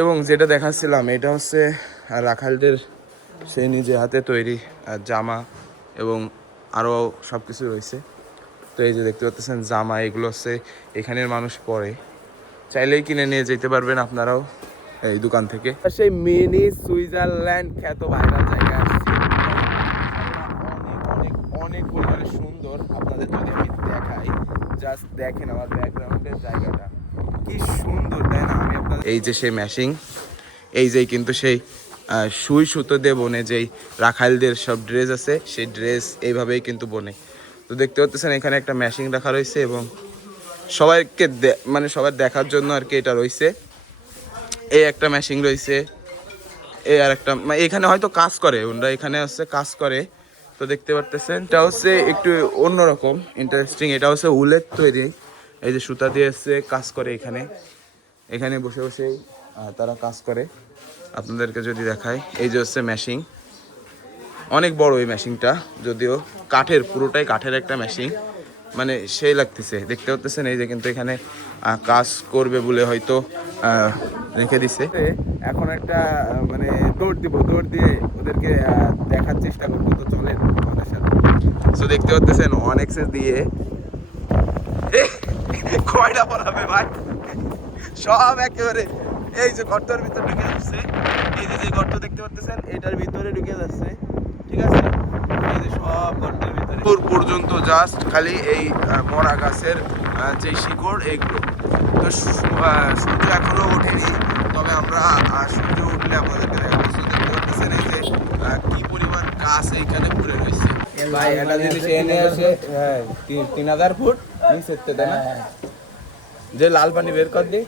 এবং যেটা দেখাচ্ছিলাম এটা হচ্ছে রাখালদের সেই নিজে হাতে তৈরি জামা এবং আরও সব কিছু রয়েছে। তো এই যে দেখতে পাচ্ছেন জামা, এগুলো হচ্ছে এখানের মানুষ পরে, চাইলেই কিনে নিয়ে যেতে পারবেন আপনারাও এই দোকান থেকে। সেই মিনি সুইজারল্যান্ড খ্যাত ভাইরাল জায়গা আসছি, অনেক অনেক অনেক পরিমাণে সুন্দর। আপনাদের যদি আমি দেখাই, জাস্ট দেখেন আমার ব্যাকগ্রাউন্ডের জায়গাটা কি সুন্দর, তাই না? আমি আপনাদের এই যে সেই ম্যাশিং, এই যে কিন্তু সেই সুই সুতো দিয়ে বনে যেই রাখালদের সব ড্রেস আছে, সেই ড্রেস এইভাবেই কিন্তু বনে। তো দেখতে পাচ্ছেন এখানে একটা ম্যাশিং রাখা রয়েছে এবং সবাইকে মানে সবার দেখার জন্য আর কি এটা রয়েছে। এই একটা মেশিন রয়েছে, এই আর একটা এখানে হয়তো কাজ করে ওনারা, এখানে হচ্ছে কাজ করে। তো দেখতে পারতেছেন এটা হচ্ছে একটু অন্যরকম ইন্টারেস্টিং। এটা হচ্ছে উলের তৈরি, এই যে সুতা দিয়ে হচ্ছে কাজ করে এখানে, এখানে বসে বসেই তারা কাজ করে। আপনাদেরকে যদি দেখায়, এই যে হচ্ছে মেশিন, অনেক বড় এই মেশিনটা, যদিও কাঠের, পুরোটাই কাঠের একটা মেশিন, মানে সেই লাগতেছে। দেখতে পাচ্ছেন এই যে কিন্তু এখানে কাজ করবে বলে হয়তো রেখে দিছে। এখন একটা মানে দৌড় দিব, দৌড় দিয়ে ওদেরকে দেখার চেষ্টা করবো। তো চলেন আমাদের সাথে। তো দেখতে পাচ্ছেন অনেক দিয়ে কয়টা পড়াবে ভাই, সব একেবারে এই যে গর্তের ভিতরে ঢুকে যাচ্ছে। এই যে গর্ত দেখতে পাচ্ছেন এটার ভিতরে ঢুকে যাচ্ছে, ঠিক আছে? এই যে সব গর্তের ভিতরে দূর পর্যন্ত জাস্ট খালি এই মরা গাছের যে শিকড়, এইগুলো। তো সূর্য এখনো ওঠেনি, তবে আমরা সূর্য উঠলে আপনাদেরকে দেখাবো। দেখতে পাচ্ছেন এই যে কি পরিমাণ গাছ এইখানে পড়ে রয়েছে ভাই। একটা জিনিস এনে আসে 3000 ফুট নিচের, তাই না? যে লাল পানি বের কর দি,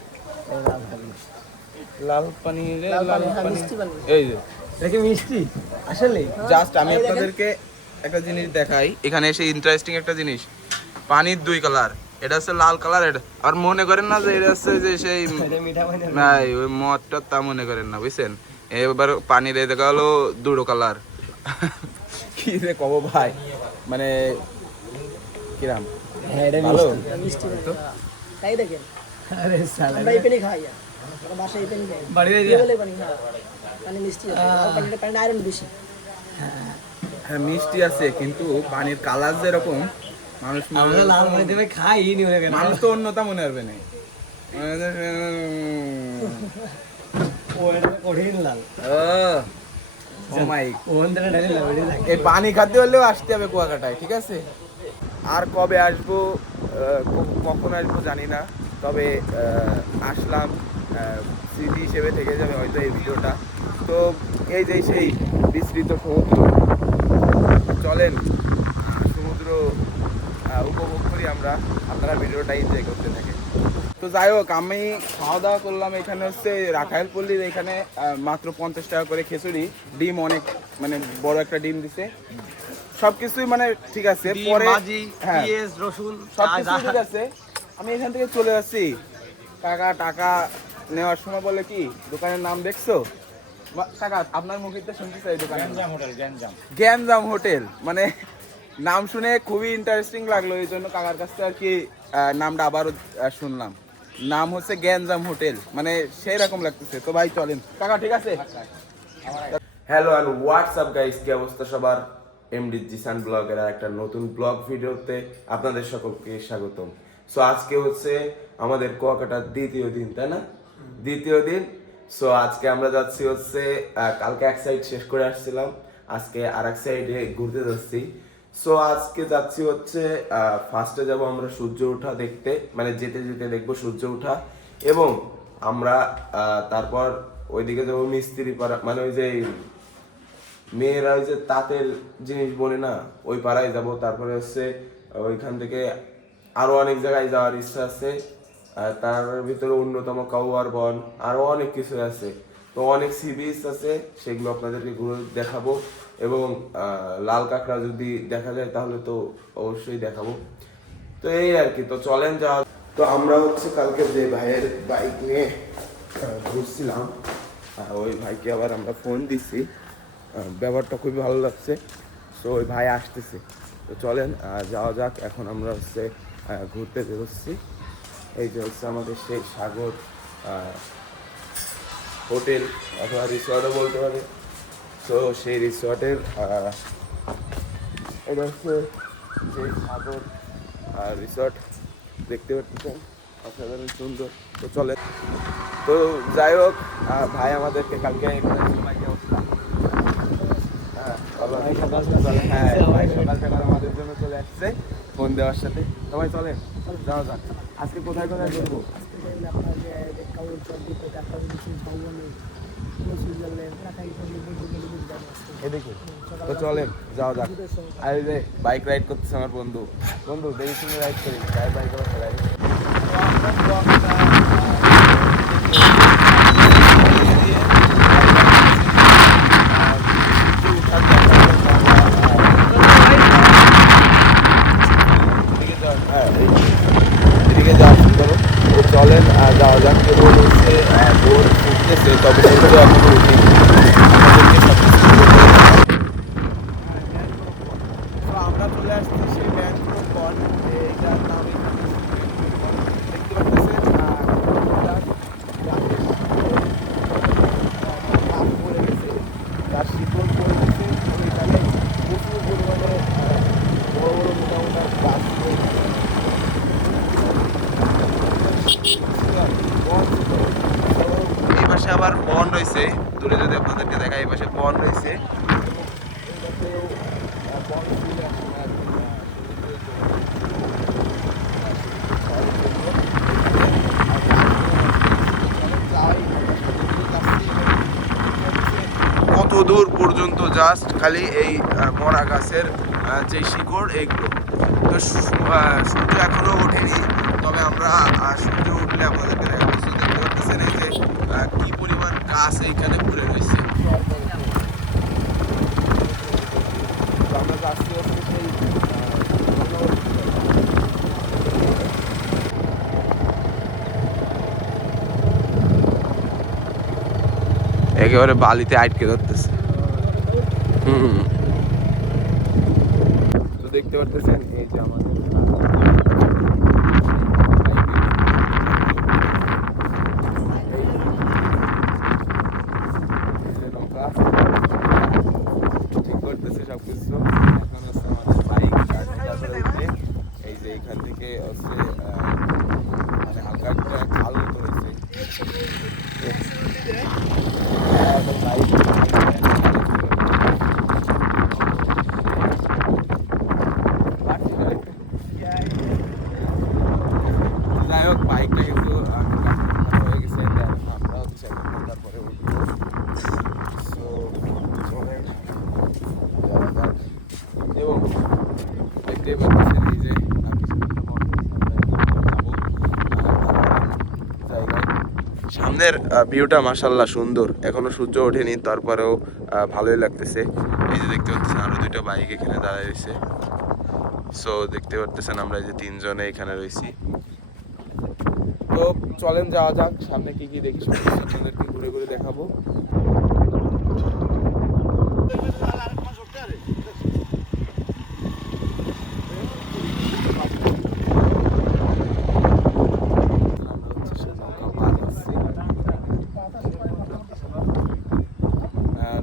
লাল পানি রে, লাল পানি, এই যে দেখি মিষ্টি আসলে। জাস্ট আমি আপনাদেরকে একটা জিনিস দেখাই, এখানে এসে ইন্টারেস্টিং একটা জিনিস, পানির দুই কালার, এটা হচ্ছে লাল কালার, এটা আর মনে করেন না যে এটা হচ্ছে যে সেই নাই ওই মদটা, তা মনে করেন না, বুঝছেন? এবার পানির এই দেখা হলো দুটো কালার। কি রে কব ভাই, মানে কিরাম ভালো মিষ্টি তো তাই দেখেন। আরে সালা আমরা এই পানি খাই, আমরা বাসায় এই পানি খাই, বাড়ি দিয়ে বলে পানি খাই, পানি মিষ্টি আছে, পানি আয়রন বেশি। হ্যাঁ মিষ্টি আছে, কিন্তু পানির কালার যেরকম, মানুষ আমরা লাল পানি দিয়ে খাই নি, মানুষ তো অন্যতা মনে হবে না। এই পানি খাদ্য হলেও আসতে হবে কুয়াকাটায়, ঠিক আছে? আর কবে আসবো, কখন আসবো জানি না, তবে আসলাম, স্মৃতি হিসেবে থেকে যাবে হয়তো এই ভিডিওটা। তো এই যে সেই বিস্তৃত সমুদ্র, চলেন সমুদ্র উপভোগ করি আমরা, আপনারা ভিডিওটা এনজয় করতে থাকেন। তো যাই হোক, আমি খাওয়া দাওয়া করলাম এখানে হচ্ছে রাখাইলপল্লির, এখানে মাত্র 50 টাকা করে খিচুড়ি, ডিম অনেক মানে বড় একটা ডিম দিছে, সবকিছুই মানে ঠিক আছে। পরে হ্যাঁ রসুন সবকিছু ঠিক আছে। আমি এখান থেকে চলে যাচ্ছি, কাকা টাকা নেওয়ার সময় বলে কি দোকানের নাম দেখছো কাকা? আপনার মুখে শুনতে চাই দোকান গ্যাঞ্জাম হোটেল, মানে নাম শুনে খুবই ইন্টারেস্টিং লাগলো, এই জন্য কাকার কাছ থেকে আর কি নামটা আবারও শুনলাম। নাম হচ্ছে গ্যাঞ্জাম হোটেল, মানে সেই রকম লাগতেছে। তো ভাই চলেন কাকা, ঠিক আছে? হ্যালো অ্যান্ড হোয়াটসঅ্যাপ গাইস, কি অবস্থা সবার? এমডি জিসান ব্লগের একটা নতুন ব্লগ ভিডিওতে আপনাদের সকলকে স্বাগতম। সো আজকে হচ্ছে আমাদের কুয়াকাটার দ্বিতীয় দিন, তাই না? দ্বিতীয় দিন। সো আজকে আমরা যাচ্ছি হচ্ছে, কালকে এক সাইড শেষ করে আসছিলাম, আজকে আর এক সাইডে ঘুরতে যাচ্ছি। সো আজকে যাচ্ছি হচ্ছে ফার্স্টে যাব আমরা সূর্য ওঠা দেখতে, মানে যেতে যেতে দেখবো সূর্য ওঠা, এবং আমরা তারপর ওইদিকে যাবো মিস্ত্রি পাড়া, মানে ওই যে মেয়েরা ওই যে তাঁতের জিনিস বনে না, ওই পাড়ায় যাব। তারপরে হচ্ছে ওইখান থেকে আরো অনেক জায়গায় যাওয়ার ইচ্ছা আছে, তার ভিতরে অন্যতম কাউয়ার বন, আরো অনেক কিছু আছে। তো অনেক সি বিচ আছে, সেগুলো আপনাদেরকে ঘুরে দেখাবো, এবং লাল কাঁকড়া যদি দেখা যায় তাহলে তো অবশ্যই দেখাবো। তো এই আর কি, তো চলেন যাওয়া। তো আমরা হচ্ছে কালকে যে ভাইয়ের বাইক নিয়ে ঘুরছিলাম, ওই ভাইকে আবার আমরা ফোন দিচ্ছি, ব্যাপারটা খুবই ভালো লাগছে। সো ওই ভাই আসতেছে, তো চলেন যাওয়া যাক। এখন আমরা হচ্ছে ঘুরতে বেরোচ্ছি। এই যে হচ্ছে আমাদের সেই সাগর, হোটেল অথবা রিসর্টও বলতে পারে। তো সেই রিসর্টের এটা হচ্ছে সেই সাগর রিসর্ট, দেখতে পাচ্ছেন অসাধারণ সুন্দর। তো চলে, তো যাই হোক ভাই আমাদেরকে কালকে এখানে ভাই সকাল সকাল আমাদের জন্য চলে আসছে ফোন দেওয়ার সাথে। সবাই চলেন যাওয়া যাক। আজকে কোথায় কোথায় ঘুরবো? এদিকে তো চলেন যাওয়া যাক। আর এই যে বাইক রাইড করতেছে আমার বন্ধু, বন্ধু দেখে শুনে রাইড করি, গায়ে বাইক রাইড। এদিকে যাওয়া শুরু করো, চলেন যাওয়া যাক। রোড হচ্ছে রোড ফুটতেছে, তবে সূর্য এখনো উঠেনি। আমরা চলে আসছি সেই ব্যাংকক পয়েন্ট, এইটার নাম দেখতে পাচ্ছেন পড়ে গেছে, তার শিকড় পড়ে গেছে। এখানে প্রচুর পরিমাণে বড় বড় মোটা মোটা গাছ এই পাশে আবার বন রয়েছে, দূরে যদি আপনাদেরকে দেখায় এই পাশে বন রয়েছে। কত দূর পর্যন্ত জাস্ট খালি এই মরা গাছের যে শিকড় এইগুলো। তো সূর্য এখনো ওঠেনি, তবে আমরা সূর্য উঠলে আপনাদেরকে দেখাবো। দেখতে পাচ্ছেন এই যে কি পরিমাণ গাছ এইখানে পড়ে রয়েছে। আমরা যাচ্ছি একেবারে বালিতে আটকে ধরতেছে। তো দেখতে পারতেছেন এই যে আমাদের ঠিক করতেছে সবকিছু। এখন হচ্ছে আমাদের বাইক এই যে এইখান থেকে হচ্ছে হালকা একটা খাল মতো হয়েছে। যাই হোক বাইকটা কিন্তু হয়ে গেছে, আমরা হচ্ছে তারপরে উঠবো। এবং দেখতেই পাচ্ছেন এই যে সামনের ভিউটা মাশাআল্লাহ সুন্দর। এখনো সূর্য ওঠেনি, তারপরেও ভালোই লাগতেছে। এই যে দেখতে পাচ্ছেন আরো দুটো বাইক এখানে দাঁড়ায় রয়েছে। সো দেখতে পাচ্ছেন আমরা এই যে তিনজনে এখানে রয়েছি। তো চলেন যাওয়া যাক, সামনে কি কি দেখি আপনাদেরকে ঘুরে ঘুরে দেখাবো।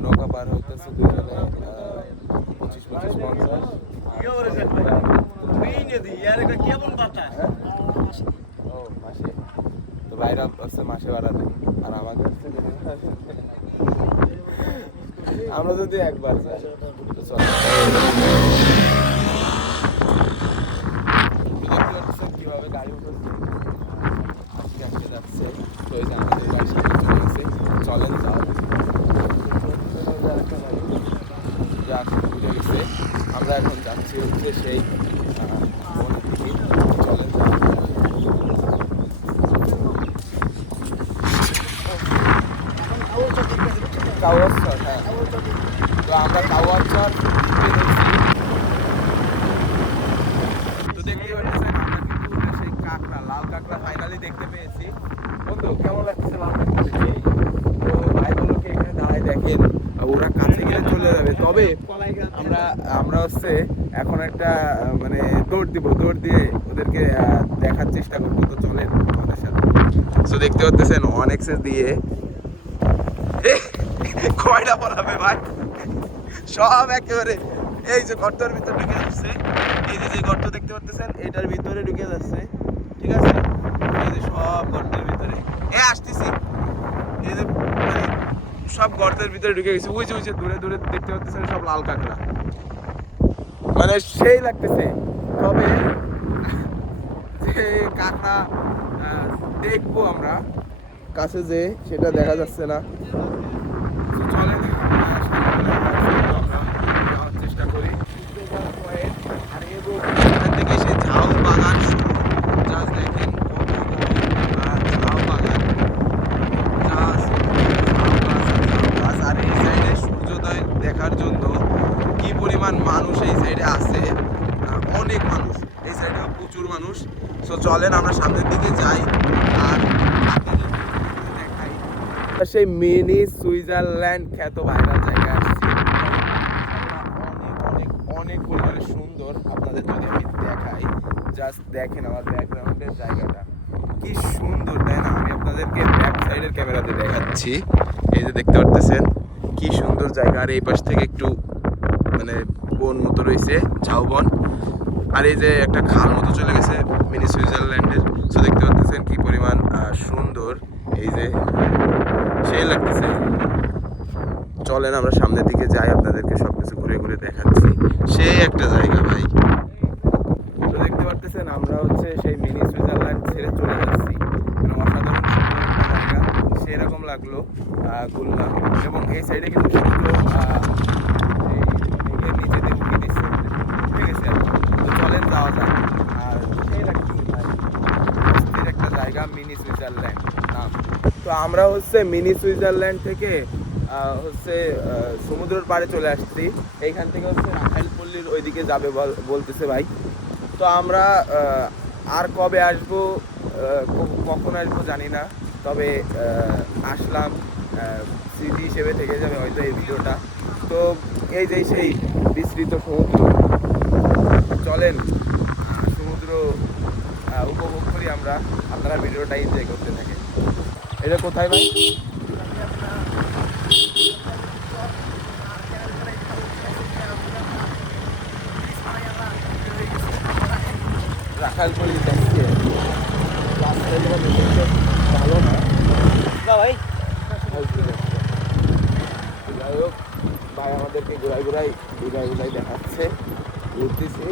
নৌকা পার হইতেছে দুজনে 25-50। তো বাইরে হচ্ছে মাসে ভাড়া দেয়, আর আমাদের আমরা যদি একবার যাই কিভাবে গাড়ি উঠেছে আজকে যাচ্ছে। তো এই যে আমাদের গাড়ির সামনে চলে গেছে, চলেন যাওয়া ঘুরে গেছে। আমরা এখন যাচ্ছি হচ্ছে সেই চলেন কাউয়াচর। হ্যাঁ, তো আমরা কাউয়াচর তো দেখতে পাচ্ছেন আমরা কিন্তু সেই কাঁকড়া, লাল কাঁকড়া ফাইনালি দেখতে পেয়েছি। বন্ধু কেমন লাগছে লাল কাঁকড়া দেখে? তো ভাইগুলোকে এখানে দাঁড়ায় দেখেন, ওরা কাছে গেলে চলে যাবে। তবে আমরা হচ্ছে এখন একটা মানে দৌড় দিব, দৌড় দিয়ে ওদেরকে দেখার চেষ্টা করবো। তো চলেন আমাদের সাথে। তো দেখতে পাচ্ছেন 1xs দিয়ে কয়টা পড়াবে ভাই, সব একেবারে এই যে গর্তের ভিতরে ঢুকে যাচ্ছে। এই যে গর্ত দেখতে পাচ্ছেন এটার ভিতরে ঢুকে যাচ্ছে, ঠিক আছে? এই যে সব গর্তের ভিতরে আসতেছি, এই যে মানে সব গর্তের ভিতরে ঢুকে গেছে। ওই যে দূরে দূরে দেখতে পাচ্ছেন সব লাল কাঁকড়া, মানে সেই লাগতেছে। তবে যে কাঁকড়া দেখবো আমরা কাছে যে সেটা দেখা যাচ্ছে না। চলেন যাওয়ার চেষ্টা করি। আর এখান থেকে সে ঝাউ বাগান শুরু, জাস্ট দেখেন ঝাউ বাগান, আর এই সাইডে সূর্যোদয় দেখার জন্য কি পরিমাণ মানুষ এই সাইডে আছে, অনেক মানুষ এই সাইডে, প্রচুর মানুষ। সো চলেন আমরা সামনের দিকে যাই আর দেখাই। সেই মিনি সুইজারল্যান্ড খ্যাত ভাইরাল জায়গা আসছি, অনেক অনেক পরিমাণে সুন্দর। আপনাদের যদি আমি দেখাই, জাস্ট দেখেন আমার ব্যাকগ্রাউন্ডের জায়গাটা কি সুন্দর, তাই না? আমি আপনাদেরকে ব্যাক সাইডের ক্যামেরাতে দেখাচ্ছি। এই যে দেখতে পারতেছেন কি সুন্দর জায়গা। আর এই পাশ থেকে একটু মানে বন মতো রয়েছে, ঝাউবন। আর এই যে একটা খাল মতো চলে গেছে মিনি সুইজারল্যান্ডের। সো দেখতে পাচ্ছেন কি পরিমাণ সুন্দর, এই যে সেই লাগতেছে। চলেন আমরা সামনের দিকে যাই, আপনাদেরকে সবকিছু ঘুরে ঘুরে দেখাচ্ছি। সেই একটা জায়গা ভাই। তো দেখতে পাচ্ছেন আমরা হচ্ছে সেই মিনি সুইজারল্যান্ড ছেড়ে চলে যাচ্ছি। মানে অসাধারণ সুন্দর একটা জায়গা, সেরকম লাগলো ঘুরলাম। এবং এই সাইডে কিন্তু সূর্য এই নিচে দিয়ে উঠিয়ে দিচ্ছে, ঠিক আছে? তো চলেন যাওয়া যায়। আর সেই লাগতেছে ভাই, অস্থির একটা জায়গা মিনি সুইজারল্যান্ড নাম। তো আমরা হচ্ছে মিনি সুইজারল্যান্ড থেকে হচ্ছে সমুদ্রের পাড়ে চলে আসছি। এইখান থেকে হচ্ছে রাখাইলপল্লির ওইদিকে যাবে বলতেছে ভাই। তো আমরা আর কবে আসবো, কখন আসবো জানি না, তবে আসলাম, স্মৃতি হিসেবে থেকে যাবে হয়তো এই ভিডিওটা। তো এই যে সেই বিস্তৃত সমুদ্র, চলেন সমুদ্র উপভোগ করি আমরা। আপনারা ভিডিওটা এনজয় করতে থাকেন। এটা কোথায় ভাই? রাখাইলপল্লি দেখছি, ভালো না ভাই। যাই হোক ভাই, আমাদেরকে ঘুরাই দেখাচ্ছে, ঘুরতেছি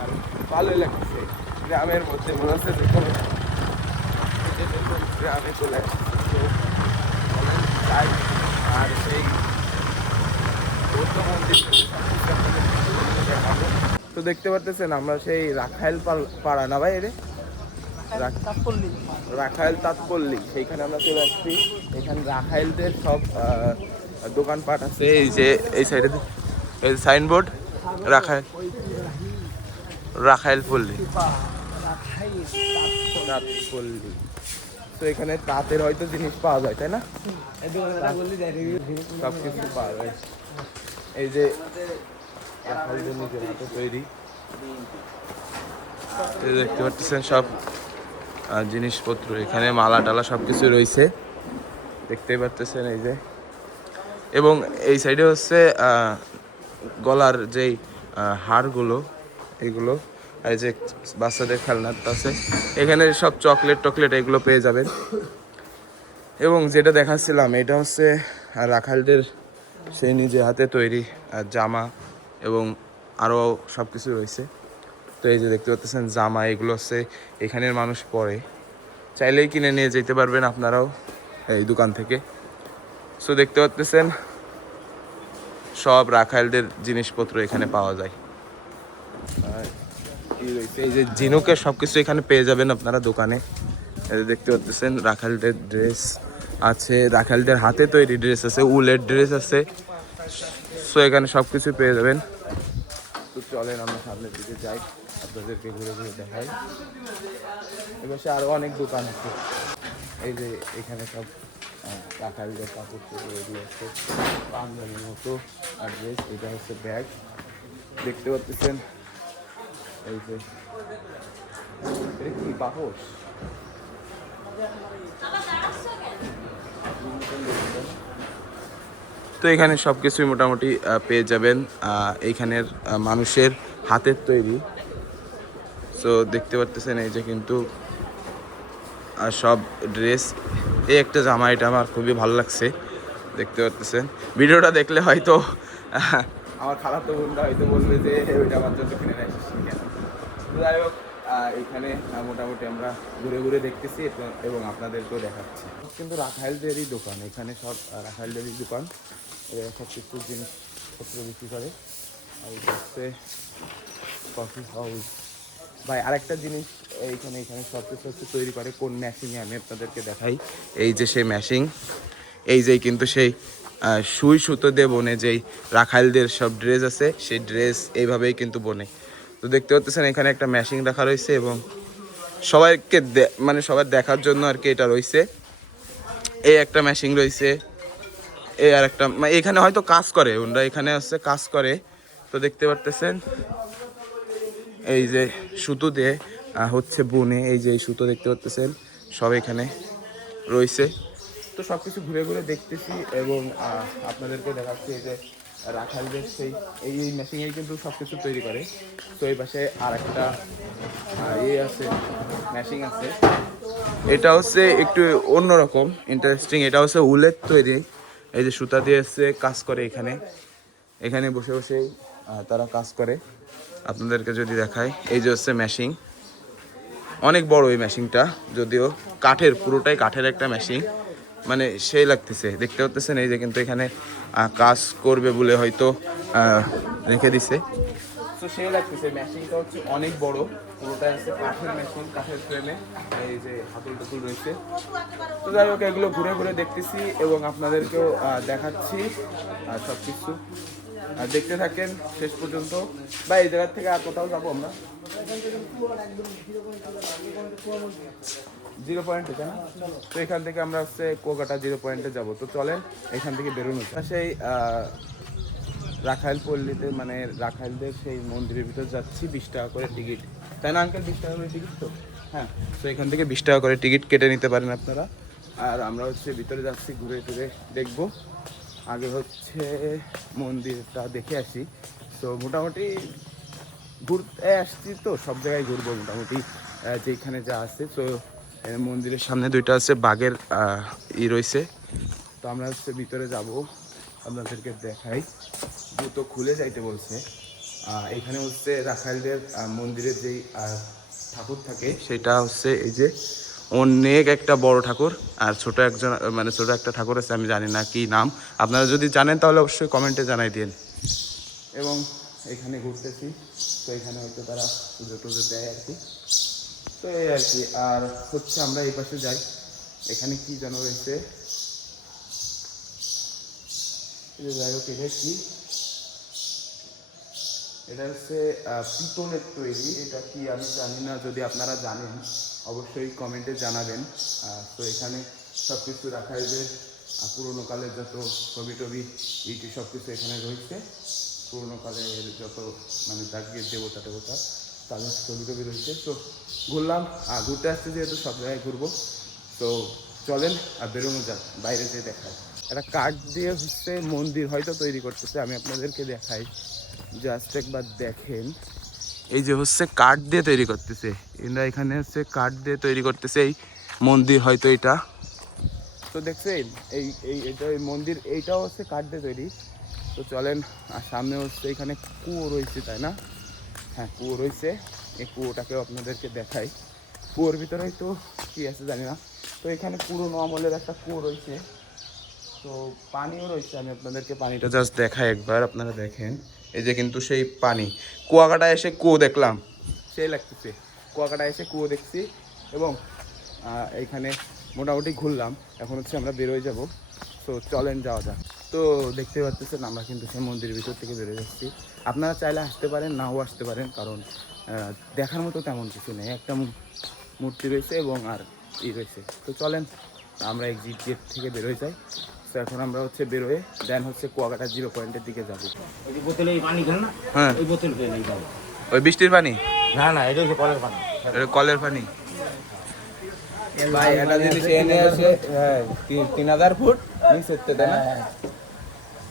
আর ভালোই লাগছে। গ্রামের মধ্যে মনে হচ্ছে যে কোনো গ্রামে চলে আসছে। আর সেই বৌদ্ধ মন্দির তো দেখতে পারতেছেন আমরা সেই রাখাইল পাড়া না ভাই, এরে রাখাইল তাঁতপল্লী, সেইখানে আমরা চলে আসছি। এখানে রাখাইলদের সব দোকানপাট আছে। এই যে এই সাইডে এই সাইনবোর্ড রাখাইলপল্লী তাঁতপল্লী। তো এখানে তাঁতের হয়তো জিনিস পাওয়া যায়, তাই না? সব কিছু পাওয়া যায়। এই যে রাখাইলদের নিজের হাতে তৈরি, দেখতে পাচ্ছেন সব জিনিসপত্র, এখানে মালা টালা সব কিছু রয়েছে, দেখতেই পাচ্ছেন এই যে। এবং এই সাইডে হচ্ছে গলার যেই হারগুলো, এগুলো, আর যে বাচ্চাদের খেলনার আছে এখানে সব চকলেট এগুলো পেয়ে যাবেন। এবং যেটা দেখাচ্ছিলাম এটা হচ্ছে রাখালদের সেই নিজে হাতে তৈরি জামা এবং আরও সব কিছু রয়েছে। তো এই যে দেখতে পাচ্ছেন জামা, এগুলো হচ্ছে এখানের মানুষ পরে, চাইলেই কিনে নিয়ে যেতে পারবেন আপনারাও এই দোকান থেকে। সো দেখতে পাচ্ছেন সব রাখাইলদের জিনিসপত্র এখানে পাওয়া যায়। এই যে ঝিনুকের সব কিছু এখানে পেয়ে যাবেন আপনারা দোকানে। দেখতে পাচ্ছেন রাখাইলদের ড্রেস আছে, রাখাইলদের হাতে তৈরি ড্রেস আছে, উলের ড্রেস আছে। সো এখানে সব কিছু পেয়ে যাবেন। তো চলেন আমরা সামনের দিকে যাই, আপনাদেরকে ঘুরে ঘুরে দেখাই। এবার আরও অনেক দোকান আছে। এই যে এখানে সব রাখাইলদের কাপড় চোপড় এগুলো হচ্ছে পাঞ্জাবির মতো আর ড্রেস। এটা হচ্ছে ব্যাগ, দেখতে পাচ্ছেন। এই যে এটা কি বাহস, তো এখানে সব কিছুই মোটামুটি পেয়ে যাবেন এইখানের মানুষের হাতের তৈরি। সো দেখতে পারতেছেন এই যে কিন্তু সব ড্রেস, এই একটা জামা, এটা আমার খুবই ভালো লাগছে। দেখতে পারতেছেন, ভিডিওটা দেখলে হয়তো আমার খালাতো বোনরা হয়তো বলবে যে ওইটা আমার জন্য কিনে নেয় কেন। যাই হোক, এখানে মোটামুটি আমরা ঘুরে ঘুরে দেখতেছি এবং আপনাদেরকেও দেখাচ্ছি। কিন্তু রাখাইলদেরই দোকান, এখানে সব রাখাইলদেরই দোকান, সব কিছু জিনিসপত্র বিক্রি করে। আর হচ্ছে কফি হাউস। ভাই আরেকটা জিনিস, এইখানে সব কিছু হচ্ছে তৈরি করে কোন মেশিনে, আমি আপনাদেরকে দেখাই। এই যে সেই মেশিন, এই যে কিন্তু সেই সুই সুতো দিয়ে বনে যেই রাখাইলদের সব ড্রেস আছে, সেই ড্রেস এইভাবেই কিন্তু বনে। তো দেখতে পাচ্ছেন এখানে একটা মেশিন রাখা রয়েছে এবং সবাইকে মানে সবার দেখার জন্য আর কি এটা রয়েছে। এই একটা মেশিন রয়েছে, এই আর একটা, মানে এখানে হয়তো কাজ করে ওনারা, এখানে হচ্ছে কাজ করে। তো দেখতে পারতেছেন এই যে সুতো দিয়ে হচ্ছে বুনে, এই যে এই সুতো দেখতে পাচ্ছেন সব এখানে রয়েছে। তো সব কিছু ঘুরে ঘুরে দেখতেছি এবং আপনাদেরকে দেখাচ্ছি এই যে রাখাইলদের সেই এই মেশিনে কিন্তু সব কিছু তৈরি করে। তো এই পাশে আর একটা আছে, মেশিন আছে। এটা হচ্ছে একটু অন্যরকম ইন্টারেস্টিং, এটা হচ্ছে উলের তৈরি। এই যে সুতা দিয়ে হচ্ছে কাজ করে, এখানে বসে বসে তারা কাজ করে। আপনাদেরকে যদি দেখায়, এই যে হচ্ছে মেশিন, অনেক বড় এই মেশিনটা, যদিও কাঠের, পুরোটাই কাঠের একটা মেশিন, মানে সেই লাগতেছে। দেখতে পাচ্ছেন এই যে কিন্তু এখানে কাজ করবে বলে হয়তো রেখে দিছে। তো সেই লাগতেছে, মেশিনটা হচ্ছে অনেক বড়, পুরোটাই আছে কাঠের মেশিন, কাঠের ফ্রেমে। এই যে হাতুল টাতুল রয়েছে। তো যাই হোক, এগুলো ঘুরে ঘুরে দেখতেছি এবং আপনাদেরকেও দেখাচ্ছি সব কিছু। দেখতে থাকেন শেষ পর্যন্ত। বা এই জায়গার থেকে আর কোথাও যাবো আমরা? 0 পয়েন্টে, তাই না? তো এখান থেকে আমরা হচ্ছে কুয়াকাটা 0 পয়েন্টে যাবো। তো চলেন এখান থেকে বেরোনো। সেই রাখাইল পল্লীতে, মানে রাখাইলদের সেই মন্দিরের ভিতর যাচ্ছি। 20 টাকা করে টিকিট, তাই না আঙ্কেল? 20 টাকা করে টিকিট তো, হ্যাঁ। তো এখান থেকে 20 টাকা করে টিকিট কেটে নিতে পারেন আপনারা। আর আমরা হচ্ছে ভিতরে যাচ্ছি, ঘুরে ঘুরে দেখবো। আগে হচ্ছে মন্দিরটা দেখে আসি। তো মোটামুটি ঘুরতে আসছি, তো সব জায়গায় ঘুরবো মোটামুটি যেখানে যা আছে। তো মন্দিরের সামনে দুইটা আছে বাঘের রয়েছে। তো আমরা হচ্ছে ভিতরে যাব, আপনাদেরকে দেখাই। জুতো খুলে যাইতে বলছে। এখানে হচ্ছে রাখাইলদের মন্দিরের যেই ঠাকুর থাকে, সেটা হচ্ছে এই যে অনেক একটা বড় ঠাকুর, আর ছোট একজন, মানে ছোট একটা ঠাকুর আছে, আমি জানি না কি নাম। আপনারা যদি জানেন তাহলে অবশ্যই কমেন্টে জানাই দিন। এবং এখানে ঘুরতেছি, তো এখানে হয়তো তারা পুজো টুজো দেয় আর কি। তো এই আর কি। আর হচ্ছে আমরা এই পাশে যাই, এখানে কি যেন রয়েছে, যাই হোক। এটা কি? এটা হচ্ছে পিতলের তৈরি। এটা কি আমি জানি না, যদি আপনারা জানেন অবশ্যই কমেন্টে জানাবেন। তো এখানে সব কিছু রাখা হয়েছে, পুরোনো কালের যত ছবি টবি ইটি সব কিছু এখানে রয়েছে। পুরোনো কালের যত, মানে জাগিয়ে দেবতা টেবতা, তাদের ছবি টবি রয়েছে। তো ঘুরলাম, ঘুরতে আসতে যেহেতু সব জায়গায় ঘুরবো। তো চলেন বেরোনো যাক, বাইরে যেয়ে দেখায়। একটা কাঠ দিয়ে হচ্ছে মন্দির হয়তো তৈরি করতেছে, আমি আপনাদেরকে দেখাই, জাস্ট একবার দেখেন। এই যে হচ্ছে কাঠ দিয়ে তৈরি করতেছে এরা, এখানে হচ্ছে কাঠ দিয়ে তৈরি করতেছে এই মন্দির হয়তো এটা। তো দেখছেন এটা মন্দির, এইটাও হচ্ছে কাঠ দিয়ে তৈরি। তো চলেন, আর সামনে হচ্ছে এখানে কুয়ো রয়েছে, তাই না? হ্যাঁ, কুয়ো রয়েছে। এই কুয়োটাকেও আপনাদেরকে দেখাই। কুয়োর ভিতরে তো কী আছে জানি না। তো এখানে পুরোনো আমলের একটা কুয়ো রয়েছে, তো পানিও রয়েছে। আমি আপনাদেরকে পানিটা জাস্ট দেখাই একবার, আপনারা দেখেন। এই যে কিন্তু সেই পানি, কুয়াকাটায় এসে কুয়ো দেখলাম, সেই লাগতেছে। কুয়াকাটায় এসে কুয়ো দেখছি এবং এইখানে মোটামুটি ঘুরলাম। এখন হচ্ছে আমরা বেরোয় যাব। তো চলেন যাওয়া যাক। তো দেখতে পাচ্ছেন আমরা কিন্তু সেই মন্দিরের ভিতর থেকে বেরোয় যাচ্ছি। আপনারা চাইলে আসতে পারেন, নাও আসতে পারেন, কারণ দেখার মতো তেমন কিছু নেই। একটা মূর্তি রয়েছে এবং আর রয়েছে। তো চলেন আমরা এক্সিট গেট থেকে বেরোয় যাই। তো এখন আমরা হচ্ছে বেরোয় দেন হচ্ছে কুয়াকাটা 0 পয়েন্টের দিকে যাবো। হ্যাঁ, ওই বৃষ্টির পানি না, এটা হচ্ছে কলের পানি। কলের পানি। ভাই একটা জিনিস এনে আসে, হ্যাঁ, 3000 ফুট নিচে, তাই না?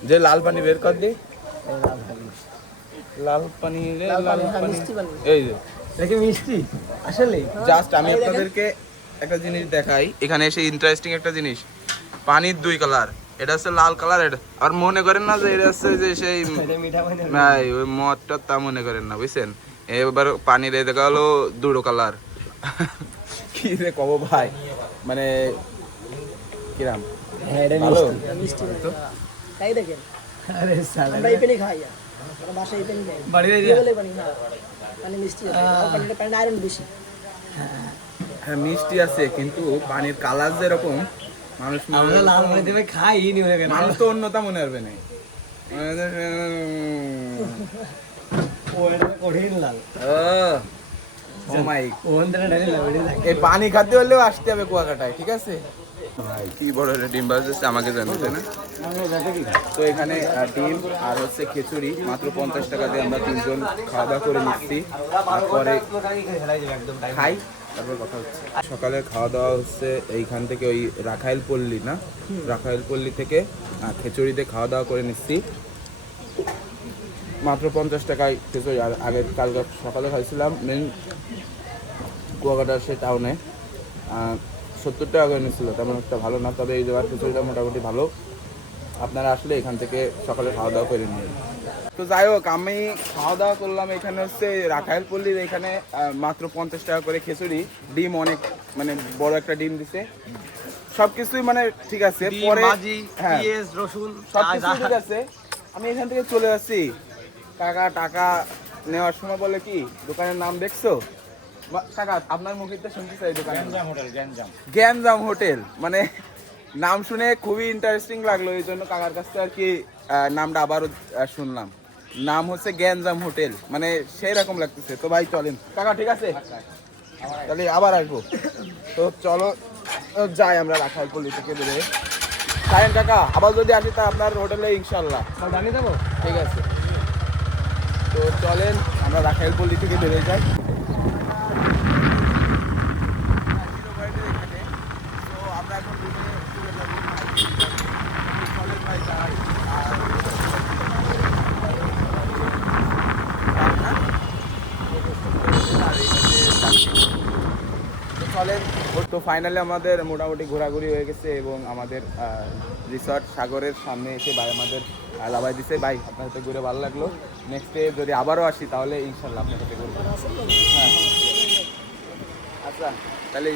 যে লাল পানি বের কর দি, লাল পানি রে, লাল পানি এই যে দেখে মিষ্টি আসলে জাস্ট আমি আপনাদেরকে একটা জিনিস দেখাই। এখানে এসে ইন্টারেস্টিং একটা জিনিস, পানির দুই কালার, এটা হচ্ছে লাল কালার, এটা আর মনে করেন না যে এটা হচ্ছে যে সেই মিঠা পানি নাই ওই মদটা, তা মনে করেন না, বুঝছেন। এবার পানির এই দেখা হলো দুটো কালার। কি রে কব ভাই, মানে কিরাম হ্যাঁ এটা ভালো মিষ্টি তো? তাই দেখেন আরে সালা আমরা এই পানি খাই আমরা বাসায় এই পানি খাই বাড়ি বাড়ি টিউবওয়েলের পানি না, পানি মিষ্টি আছে পানিটা আয়রন বেশি। হ্যাঁ মিষ্টি আছে, কিন্তু পানির কালার যেরকম মানুষ আমরা লাল পানি দিয়ে খাই নি হয়ে গেল মানুষ তো অন্যতা মনে হবে না। ও এটা কঠিন লাল ও মাই, ওন ধরে ডালি লাল বেড়ে থাকে এই পানি খাতে হলেও আসতে হবে কুয়াকাটায়, ঠিক আছে ভাই। কি বড় একটা ডিম বাজছে আমাকে জানো, তাই না? তো এখানে ডিম আর হচ্ছে খিচুড়ি মাত্র 50 টাকা দিয়ে আমরা তিনজন খাওয়া দাওয়া করে নিচ্ছি। তারপরে খাই, তারপর কথা হচ্ছে। সকালে খাওয়া দাওয়া হচ্ছে এইখান থেকে, ওই রাখাইল পল্লী না, রাখাইল পল্লী থেকে খিচুড়িতে খাওয়া দাওয়া করে নিচ্ছি মাত্র 50 টাকায় খিচুড়ি। আর আগে কালকে সকালে খাইছিলাম মেন কুয়াকাটার সে টাউনে 70 টাকা করে নিচ্ছিল, তেমন একটা ভালো না, তবে এই জায়গার খিচুড়িটা মোটামুটি ভালো। আপনারা আসলে এখান থেকে সকালে খাওয়া দাওয়া করে নিন। তো যাই হোক, আমি খাওয়া দাওয়া করলাম এখানে হচ্ছে রাখাইল পল্লীর এখানে মাত্র 50 টাকা করে খিচুড়ি, ডিম অনেক মানে বড় একটা ডিম দিছে, সব কিছুই মানে ঠিক আছে। পরে হ্যাঁ রসুন সব কিছু ঠিক আছে। আমি এখান থেকে চলে আসছি, কাকা টাকা নেওয়ার সময় বলে কি দোকানের নাম দেখছো? কাকা আপনার মুখে তো শুনতে চাই দোকানের নাম। গ্যাঞ্জাম হোটেল, মানে নাম শুনে খুবই ইন্টারেস্টিং লাগলো, এই জন্য কাকার কাছ থেকে আর কি নামটা আবারও শুনলাম। নাম হচ্ছে গ্যাঞ্জাম হোটেল, মানে সেই রকম লাগতেছে। তো ভাই চলেন কাকা, ঠিক আছে তাহলে আবার আসবো। তো চলো যাই আমরা রাখাইল পল্লী থেকে বেরোয়। সায়ন কাকা আবার যদি আসি তা আপনার হোটেলে ইনশাল্লাহ জানিয়ে দেবো ঠিক আছে। তো চলেন আমরা রাখাইল পল্লী থেকে বেরিয়ে যাই। চলেন, তো ফাইনালি আমাদের মোটামুটি ঘোরাঘুরি হয়ে গেছে এবং আমাদের রিসর্ট সাগরের সামনে এসে ভাই আমাদের লাভাই দিছে। ভাই আপনার সাথে ঘুরে ভালো লাগলো, নেক্সট ডে যদি আবারও আসি তাহলে ইনশাল্লাহ আপনার সাথে ঘুরবো। হ্যাঁ আচ্ছা তাহলে